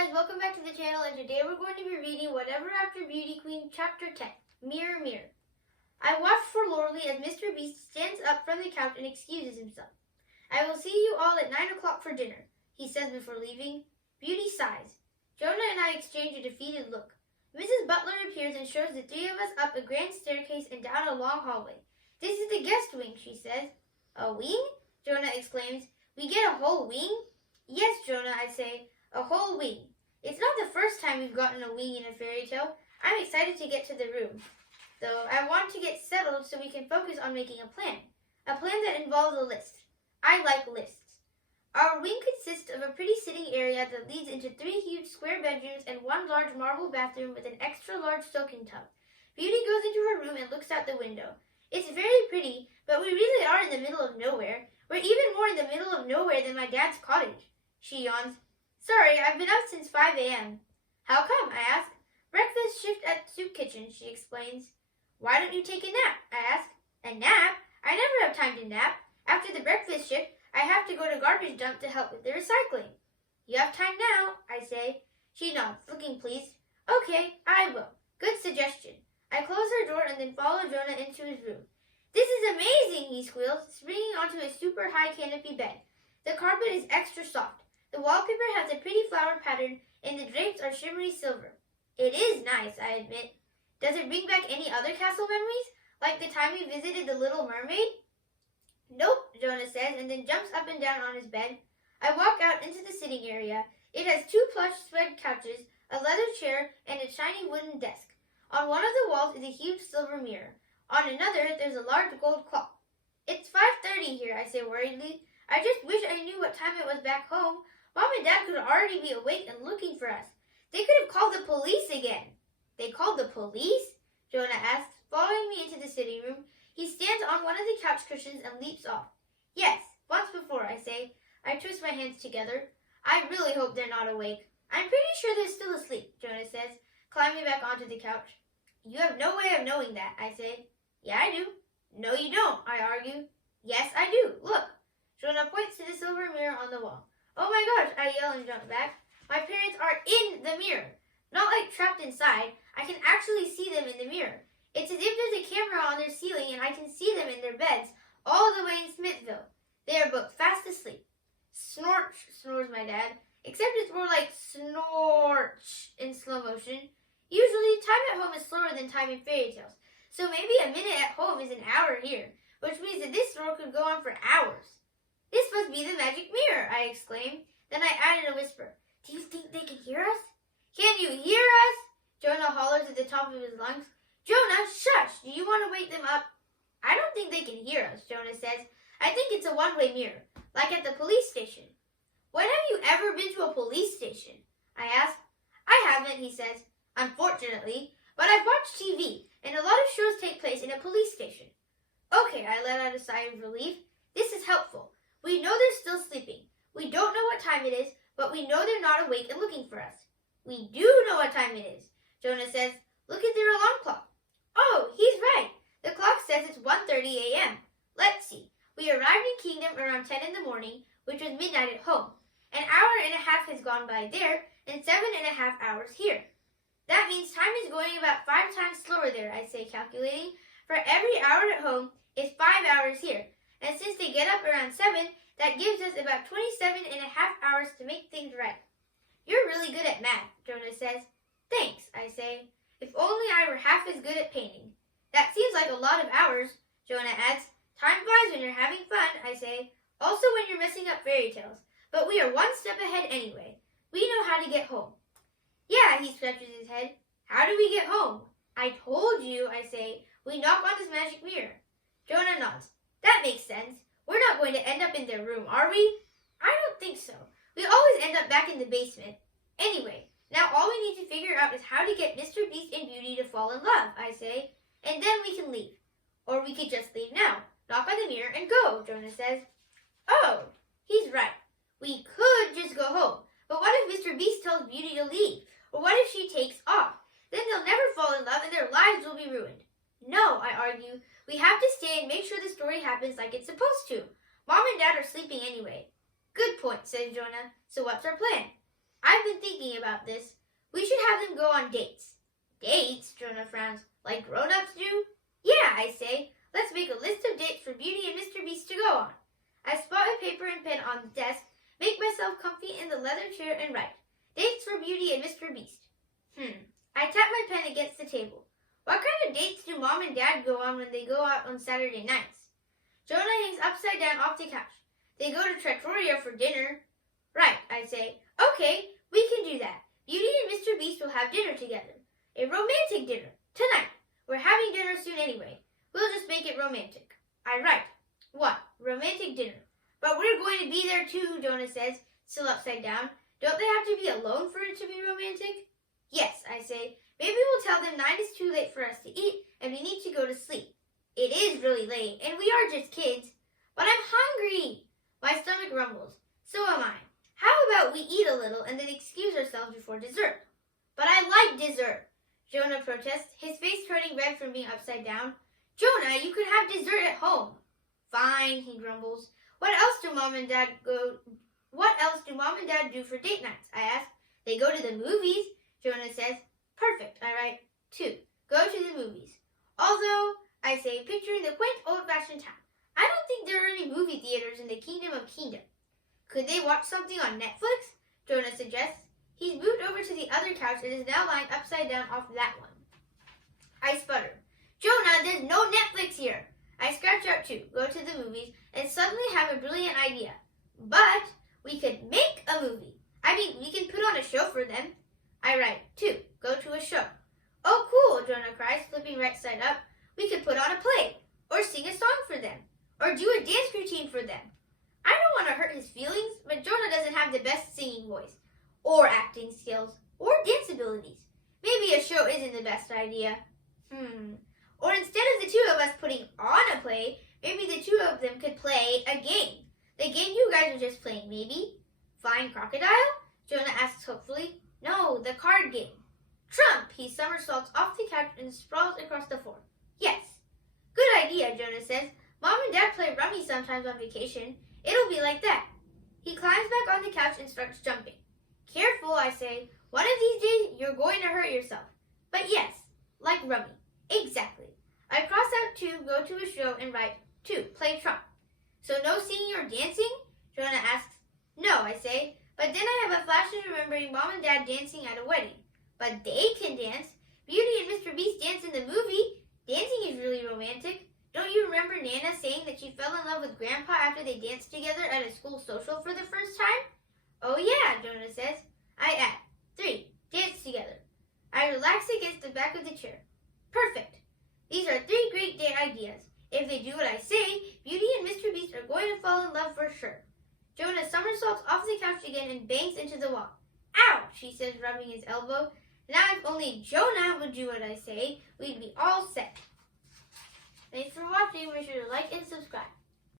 guys, welcome back to the channel, and today we're going to be reading Whatever After Beauty Queen Chapter 10, Mirror Mirror. I watch forlornly as Mr. Beast stands up from the couch and excuses himself. I will see you all at 9 o'clock for dinner, he says before leaving. Beauty sighs. Jonah and I exchange a defeated look. Mrs. Butler appears and shows the three of us up a grand staircase and down a long hallway. This is the guest wing, she says. A wing? Jonah exclaims. We get a whole wing? Yes, Jonah, I say. A whole wing. It's not the first time we've gotten a wing in a fairy tale. I'm excited to get to the room, though I want to get settled so we can focus on making a plan that involves a list. I like lists. Our wing consists of a pretty sitting area that leads into 3 huge square bedrooms and 1 large marble bathroom with an extra large soaking tub. Beauty goes into her room and looks out the window. It's very pretty, but we really are in the middle of nowhere. We're even more in the middle of nowhere than my dad's cottage. She yawns. Sorry, I've been up since 5 a.m. How come? I ask. Breakfast shift at soup kitchen, she explains. Why don't you take a nap? I ask. A nap? I never have time to nap. After the breakfast shift, I have to go to garbage dump to help with the recycling. You have time now, I say. She nods, looking pleased. Okay, I will. Good suggestion. I close her door and then follow Jonah into his room. This is amazing, he squeals, springing onto a super high canopy bed. The carpet is extra soft. The wallpaper has a pretty flower pattern, and the drapes are shimmery silver. It is nice, I admit. Does it bring back any other castle memories, like the time we visited the Little Mermaid? Nope, Jonah says, and then jumps up and down on his bed. I walk out into the sitting area. It has 2 plush spread couches, a leather chair, and a shiny wooden desk. On one of the walls is a huge silver mirror. On another, there's a large gold clock. It's 5:30 here, I say worriedly. I just wish I knew what time it was back home. Mom and Dad could already be awake and looking for us. They could have called the police again. They called the police? Jonah asks, following me into the sitting room. He stands on one of the couch cushions and leaps off. Yes, once before, I say. I twist my hands together. I really hope they're not awake. I'm pretty sure they're still asleep, Jonah says, climbing back onto the couch. You have no way of knowing that, I say. Yeah, I do. No, you don't, I argue. Yes, I do. Look. Jonah points to the silver mirror on the wall. Oh my gosh, I yell and jump back. My parents are in the mirror. Not like trapped inside. I can actually see them in the mirror. It's as if there's a camera on their ceiling and I can see them in their beds all the way in Smithville. They are both fast asleep. Snorch, snores my dad. Except it's more like snorch in slow motion. Usually, time at home is slower than time in fairy tales. So maybe a minute at home is an hour here, which means that this story could go on for hours. This must be the magic mirror, I exclaim. Then I add in a whisper, do you think they can hear us? Can you hear us? Jonah hollers at the top of his lungs. Jonah, shush! Do you want to wake them up? I don't think they can hear us, Jonah says. I think it's a one-way mirror, like at the police station. When have you ever been to a police station? I ask. I haven't, he says, unfortunately, but I've watched TV, and a lot of shows take place in a police station. Okay, I let out a sigh of relief. This is helpful. We know they're still sleeping. We don't know what time it is, but we know they're not awake and looking for us. We do know what time it is, Jonah says. Look at their alarm clock. Oh, he's right. The clock says it's 1:30 a.m. Let's see. We arrived in Kingdom around 10 in the morning, which was midnight at home. An hour and a half has gone by there, and 7.5 hours here. That means time is going about 5 times slower there, I say, calculating. For every hour at home is 5 hours here. And since they get up around 7, that gives us about 27.5 hours to make things right. You're really good at math, Jonah says. Thanks, I say. If only I were half as good at painting. That seems like a lot of hours, Jonah adds. Time flies when you're having fun, I say. Also when you're messing up fairy tales. But we are 1 step ahead anyway. We know how to get home. Yeah, he scratches his head. How do we get home? I told you, I say. We knock on this magic mirror. Jonah nods. That makes sense. We're not going to end up in their room, are we? I don't think so. We always end up back in the basement. Anyway, now all we need to figure out is how to get Mr. Beast and Beauty to fall in love, I say. And then we can leave. Or we could just leave now. Knock on the mirror and go, Jonah says. Oh, he's right. We could just go home. But what if Mr. Beast tells Beauty to leave? Or what if she takes off? Then they'll never fall in love and their lives will be ruined. No, I argue. We have to stay and make sure the story happens like it's supposed to. Mom and Dad are sleeping anyway. Good point, says Jonah. So what's our plan? I've been thinking about this. We should have them go on dates. Dates? Jonah frowns. Like grown-ups do? Yeah, I say. Let's make a list of dates for Beauty and Mr. Beast to go on. I spot a paper and pen on the desk, make myself comfy in the leather chair, and write, Dates for Beauty and Mr. Beast. I tap my pen against the table. What kind of dates do Mom and Dad go on when they go out on Saturday nights? Jonah hangs upside down off the couch. They go to Trattoria for dinner. Right, I say. Okay, we can do that. Beauty and Mr. Beast will have dinner together. A romantic dinner. Tonight. We're having dinner soon anyway. We'll just make it romantic. I write. 1. Romantic dinner. But we're going to be there too, Jonah says, still upside down. Don't they have to be alone for it to be romantic? Yes, I say. Maybe we'll tell them 9 is too late for us to eat and we need to go to sleep. It is really late and we are just kids. But I'm hungry. My stomach rumbles. So am I. How about we eat a little and then excuse ourselves before dessert? But I like dessert, Jonah protests, his face turning red from being upside down. Jonah, you could have dessert at home. Fine, he grumbles. What else do Mom and Dad do for date nights? I ask. They go to the movies, Jonah says. Perfect, I write. 2. Go to the movies. Although, I say, picturing the quaint old-fashioned town, I don't think there are any movie theaters in the Kingdom of Kingdom. Could they watch something on Netflix? Jonah suggests. He's moved over to the other couch and is now lying upside down off that one. I sputter. Jonah, there's no Netflix here. I scratch out 2, go to the movies, and suddenly have a brilliant idea. But we could make a movie. I mean, we can put on a show for them. I write. 2, go to a show. Oh, cool, Jonah cries, flipping right side up. We could put on a play, or sing a song for them, or do a dance routine for them. I don't want to hurt his feelings, but Jonah doesn't have the best singing voice, or acting skills, or dance abilities. Maybe a show isn't the best idea. Or instead of the 2 of us putting on a play, maybe the 2 of them could play a game. The game you guys were just playing, maybe? Flying crocodile? Jonah asks hopefully. No, the card game. Trump! He somersaults off the couch and sprawls across the floor. Yes. Good idea, Jonah says. Mom and Dad play rummy sometimes on vacation. It'll be like that. He climbs back on the couch and starts jumping. Careful, I say. One of these days, you're going to hurt yourself. But yes, like rummy. Exactly. I cross out 2, go to a show, and write 2, play Trump. So no singing or dancing? Jonah asks. No, I say. But then I have a flash of remembering Mom and Dad dancing at a wedding. But they can dance. Beauty and Mr. Beast dance in the movie. Dancing is really romantic. Don't you remember Nana saying that she fell in love with Grandpa after they danced together at a school social for the first time? Oh yeah, Jonah says. I add. 3, dance together. I relax against the back of the chair. Perfect. These are 3 great date ideas. If they do what I say, Beauty and Mr. Beast are going to fall in love for sure. Jonah somersaults off the couch again and bangs into the wall. Ow, she says, rubbing his elbow. Now if only Jonah would do what I say, we'd be all set. Thanks for watching. Make sure to like and subscribe.